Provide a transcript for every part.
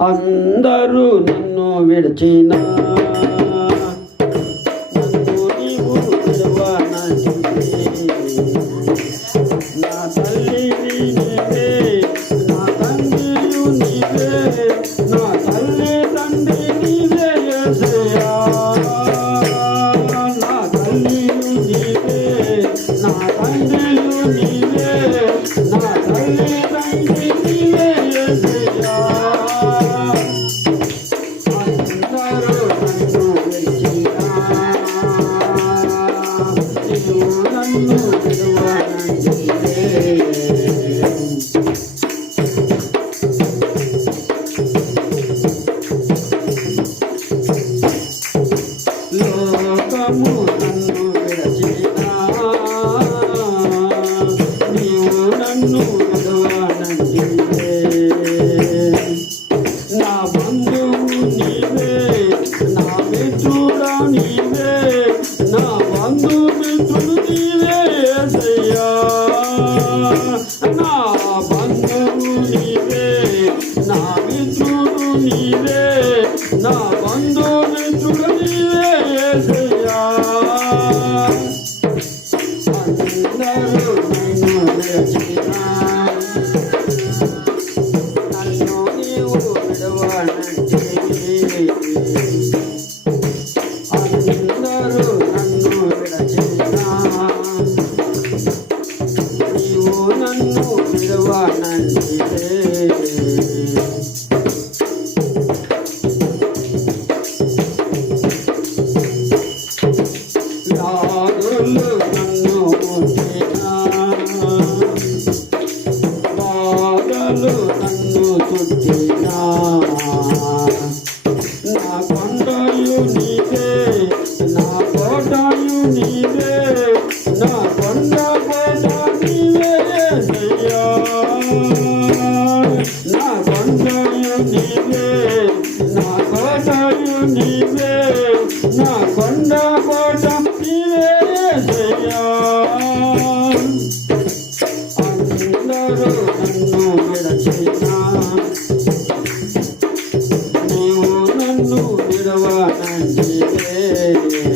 అందరూ నిన్ను విడిచినా నీవే నా మిత్రుడా నీవే నా బంధు మిత్రుడు నీవే సయ్యా నా బంధువు నీవే నా మిత్రుడు నీవే నా బంధు మిత్రుడు నీవే Música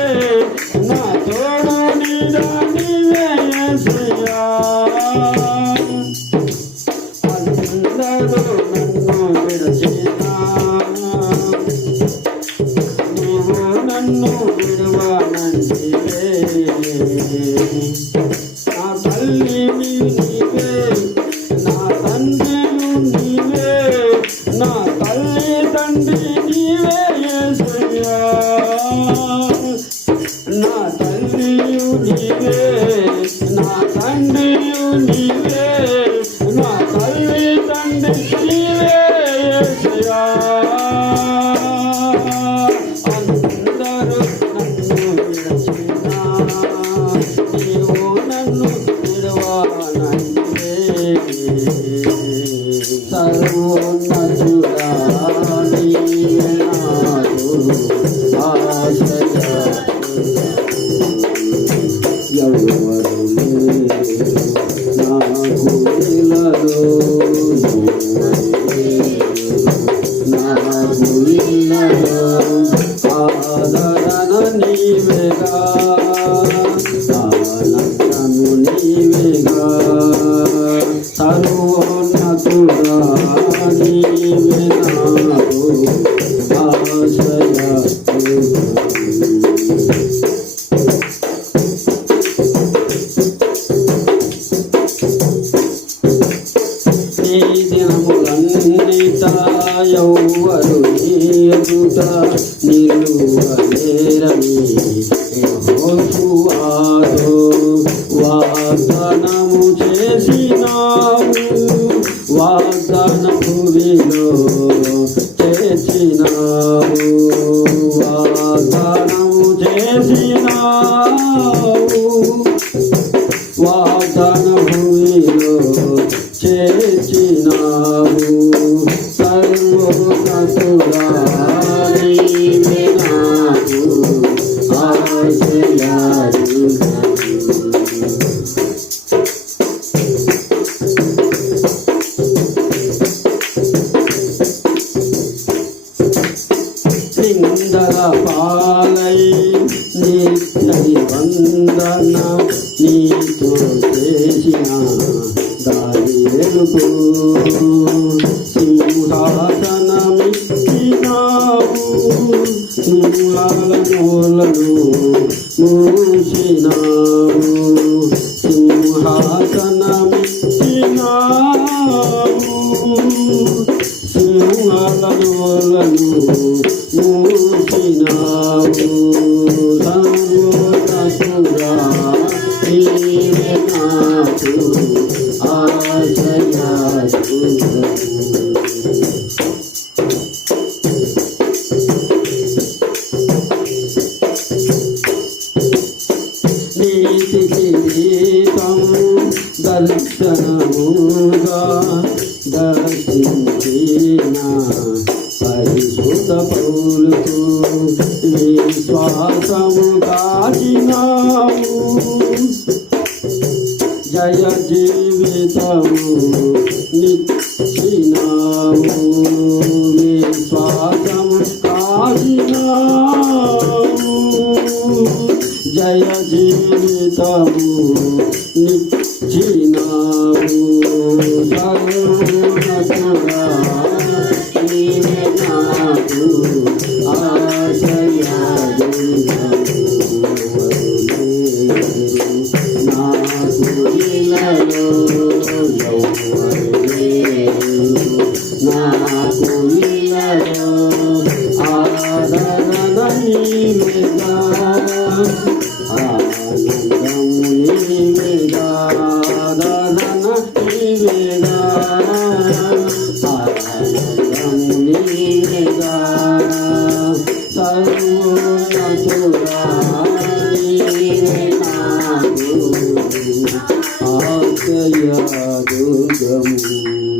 నన్ను విడవాలంటే నా తల్లి నీవే నా తండ్రిలు నీవే నా తల్లి తండ్రి నీవే నా తల్లియు నీవే నా తండ్రియు నీవే が వాగ్దానము చేసినావు వాగ్దాన భూమిలో చేసినావు. వాగ్దానము చేసినావు వాగ్దాన భూమిలో నీతో చేసిన దారి వెలుపు సింహాసనమిచ్చినావు. మూలాల మూలను మూసినావు. దర్శనముగా దర్శించిన పరిశుద్ధ పౌరుకు విశ్వాసము జయ జీవితము నిచ్చినావు విశ్వాసము కాచినావు జయ జీవితము నిచ్చినావు సర్వనతుడా భాగము